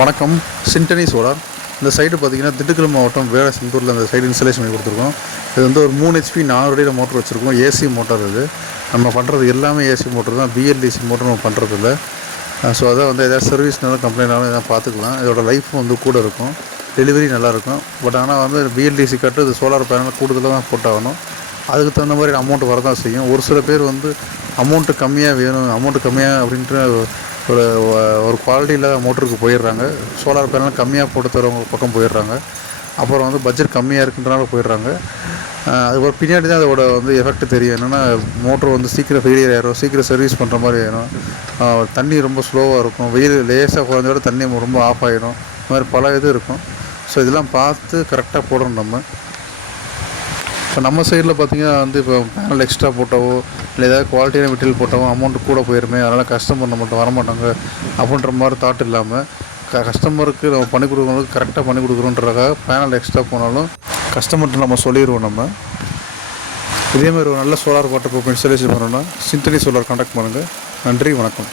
வணக்கம். சிண்டனி சோலார். இந்த சைடு பார்த்திங்கன்னா திண்டுக்கல் மாவட்டம் வேடசந்தூரில் அந்த சைடு இன்ஸ்டலேஷன் பண்ணி கொடுத்துருக்கோம். இது வந்து ஒரு 3 HP 400 அடியில் மோட்டர் வச்சுருக்கோம். AC motor. இது நம்ம பண்ணுறது எல்லாமே ஏசி மோட்டர் தான். BLDC மோட்டர் நம்ம பண்ணுறது இல்லை. ஸோ அதான் வந்து எதாவது சர்வீஸ்னாலும் கம்ப்ளைண்ட்னாலும் எதாவது பார்த்துக்கலாம். இதோட லைஃப் வந்து கூட இருக்கும், டெலிவரி நல்லாயிருக்கும். பட் ஆனால் வந்து BLDC கட்டு இது சோலார் பேனல் கூடுதலாக தான் போட்டாகணும். அதுக்கு தகுந்த மாதிரி அமௌண்ட் வரதான் செய்யும். ஒரு சில பேர் வந்து அமௌண்ட்டு கம்மியாக வேணும், அமௌண்ட்டு கம்மியாக அப்படின்ட்டு ஒரு குவாலிட்டி இல்லாத மோட்டருக்கு போயிடுறாங்க. சோலார் பேனல் கம்மியாக போட்டு தரவங்க பக்கம் போயிடுறாங்க. அப்புறம் வந்து பட்ஜெட் கம்மியாக இருக்குன்றனால போயிடுறாங்க. அதுக்கப்புறம் பின்னாடி தான் அதோட வந்து எஃபெக்ட் தெரியும். என்னென்னா மோட்ரு வந்து சீக்கிரம் ஃபெயிலியர் ஆயிரும், சீக்கிரம் சர்வீஸ் பண்ணுற மாதிரி ஆயிரும், தண்ணி ரொம்ப ஸ்லோவாக இருக்கும், வெயில் லேசாக குறைஞ்சோட தண்ணி ரொம்ப ஆஃப் ஆகிடும். இந்த மாதிரி பல இது இருக்கும். ஸோ இதெல்லாம் பார்த்து கரெக்டாக போடணும் நம்ம. இப்போ நம்ம சைடில் பார்த்திங்கன்னா வந்து இப்போ பேனல் எக்ஸ்ட்ரா போட்டாவோ இல்லை ஏதாவது குவாலிட்டியான மெட்டீரியல் போட்டாவோ அமௌண்ட்டு கூட போயிருமே, அதனால் கஸ்டமர் நம்மள்ட்ட வரமாட்டாங்க அப்படின்ற மாதிரி தாட் இல்லாமல் கஸ்டமருக்கு நம்ம பண்ணி கொடுக்குறவங்களுக்கு கரெக்டாக பண்ணி கொடுக்குறோன்றதுக்காக பேனல் எக்ஸ்ட்ரா போனாலும் கஸ்டமர்கிட்ட நம்ம சொல்லிடுவோம். நம்ம இதேமாதிரி ஒரு நல்ல சோலார் வாட்டர் பம்ப் இன்ஸ்டாலேஷன் பண்ணணும்னா சிண்டனி சோலார் கான்டாக்ட் பண்ணுங்கள். நன்றி, வணக்கம்.